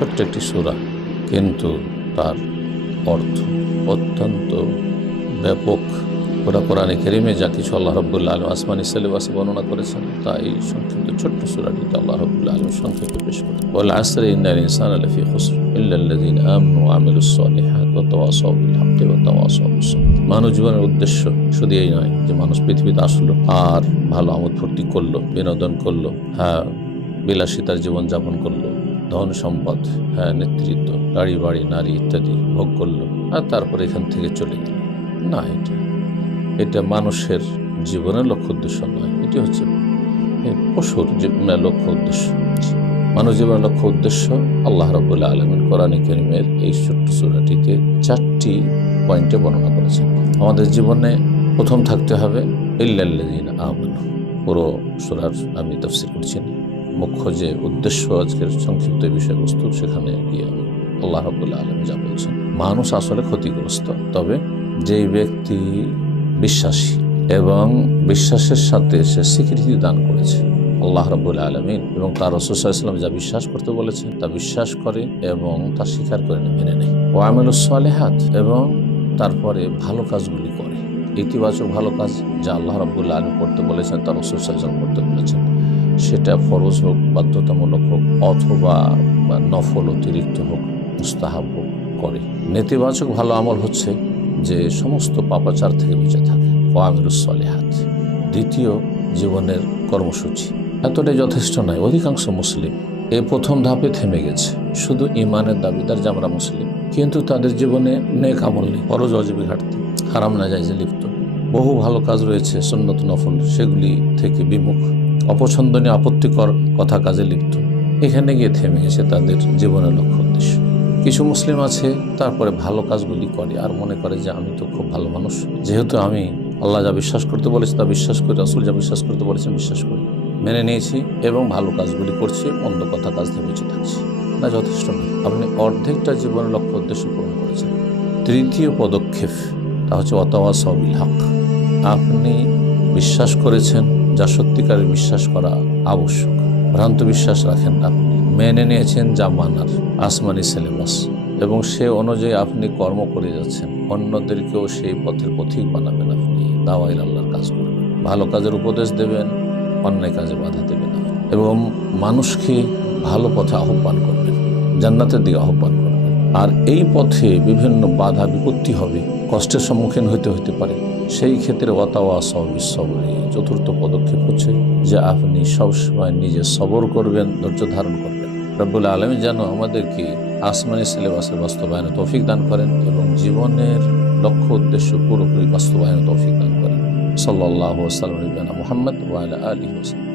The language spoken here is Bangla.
ছোট্ট একটি সুরা, কিন্তু তার অর্থ অত্যন্ত ব্যাপক। পুরা কোরআনে কেরিমে যা কিছু আল্লাহ রব্বুল্লা আলম আসমানি সেলেবাসে বর্ণনা করেছেন তা এই সংক্ষিপ্ত ছোট্ট সুরাটিতে আল্লাহ রব্বুল্লা আলম সংক্ষেপে পেশ করে বলে আসরে ইন্নাল ইনসান আলফি খুসর ইল্লাল্লাযিন আমানু ওয়া সলিহাত ওয়া তাওয়াসাউ বিল জীবনের উদ্দেশ্য শুধু এই নয় যে মানুষ পৃথিবীতে আসলো, আর ভালো আমোদ ফুর্তি করল, বিনোদন করল হ্যাঁ বিলাসিতার জীবন যাপন করল। ধন সম্পদ হ্যাঁ নেতৃত্ব, গাড়ি, বাড়ি, নারী ইত্যাদি ভোগ করল আর তারপরে এখান থেকে চলে গেল। না, এটা এটা মানুষের জীবনের লক্ষ্য উদ্দেশ্য নয়, এটি হচ্ছে পশুর জীবনের লক্ষ্য উদ্দেশ্য। মানব জীবনের লক্ষ্য উদ্দেশ্য আল্লাহ রবুল্লা আলমিন কোরআন করিমের এই ছোট্ট সুরাটিতে চারটি পয়েন্টে বর্ণনা করেছেন। আমাদের জীবনে প্রথম থাকতে হবে, ইল্লাল্লাযিন আমানু। পুরো সুরার আমি তফসির করছি না। মুখ্য যে উদ্দেশ্য আজকের সংক্ষিপ্ত বিষয়বস্তু, সেখানে গিয়ে আমি আল্লাহ রবুল্লা আলম যা বলছেন, মানুষ আসলে ক্ষতিগ্রস্ত। তবে যেই ব্যক্তি বিশ্বাসী এবং বিশ্বাসের সাথে সে স্বীকৃতি দান করেছে, আল্লাহ রবুল আলমিন এবং তার রসুলাম যা বিশ্বাস করতে বলেছেন, তা বিশ্বাস করে এবং তা স্বীকার করে মেনে নেয়। ও আমিলুসালেহাত এবং তারপরে ভালো কাজগুলি করে। ইতিবাচক ভালো কাজ যা আল্লাহ রব্বুল্লা আলম করতে বলেছেন তার রসুলাম করতে বলেছেন। সেটা ফরজ হোক, বাধ্যতামূলক হোক, অথবা নফল অতিরিক্ত হোক, মুস্তাহাব হোক, করে। নেতিবাচক ভালো আমল হচ্ছে যে সমস্ত পাপাচার থেকে বেঁচে থাকে। ও আমিরুসলেহাত দ্বিতীয় জীবনের কর্মসূচি। এতটাই যথেষ্ট নয়। অধিকাংশ মুসলিম এ প্রথম ধাপে থেমে গেছে। শুধু ইমানের দাবিদার যে আমরা মুসলিম, কিন্তু তাদের জীবনে নেক আমল নেই। ফরজ অজীবী ঘাটতি। হারাম না যায় যে লিপ্ত। বহু ভালো কাজ রয়েছে, সন্নত নফল, সেগুলি থেকে বিমুখ। অপছন্দনীয়, আপত্তিকর কথা কাজে লিপ্ত। এখানে গিয়ে থেমে গেছে তাদের জীবনের লক্ষ্য উদ্দেশ্য। কিছু মুসলিম আছে, তারপরে ভালো কাজগুলি করে আর মনে করে যে আমি তো খুব ভালো মানুষ। যেহেতু আমি আল্লাহ যা বিশ্বাস করতে বলেছি তা বিশ্বাস করি, রাসুল যা বিশ্বাস করতে বলেছেন বিশ্বাস করি। মেনে নিয়েছি এবং ভালো কাজগুলি করছি, মন্দ কথা কাজ থেকে বেঁচে থাকছি। না, যথেষ্ট নয়। আপনি অর্ধেকটা জীবনের লক্ষ্য উদ্দেশ্য পূরণ করেছেন। তৃতীয় পদক্ষেপ, তা হচ্ছে অতওয়া সবিল হক। আপনি বিশ্বাস করেছেন যা সত্যিকারের বিশ্বাস করা আবশ্যক। ভ্রান্ত বিশ্বাস রাখেন আপনি। মেনে নিয়েছেন যা মানার আসমানি সিলেবাস, এবং সে অনুযায়ী আপনি কর্ম করে যাচ্ছেন। অন্যদেরকেও সেই পথের পথিক বানাবেন আপনি। দাওয়াই আল্লাহর কাজ করবেন। ভালো কাজের উপদেশ দেবেন, অন্যায় কাজে বাধা দেবেন এবং মানুষকে ভালো পথে আহ্বান করবেন, জান্নাতের দিকে আহ্বান করবেন। আর এই পথে বিভিন্ন বাধা বিপত্তি হবে। কষ্টের সম্মুখীন হইতে হইতে পারে। সেই ক্ষেত্রে অতাওয়া সবিসবরী চতুর্থ পদক্ষেপ হচ্ছে যে আপনি সবসময় নিজে সবর করবেন, ধৈর্য ধারণ করবেন। রব্বুল আলমী যেন আমাদেরকে আসমানি সিলেবাসের বাস্তবায়নে তৌফিক দান করেন এবং জীবনের লক্ষ্য, উদ্দেশ্য পুরোপুরি বাস্তবায়নে তৌফিক দান করেন। সাল্লাহ সাল্লাম মোহাম্মদ ওয়াল আলী হোসেন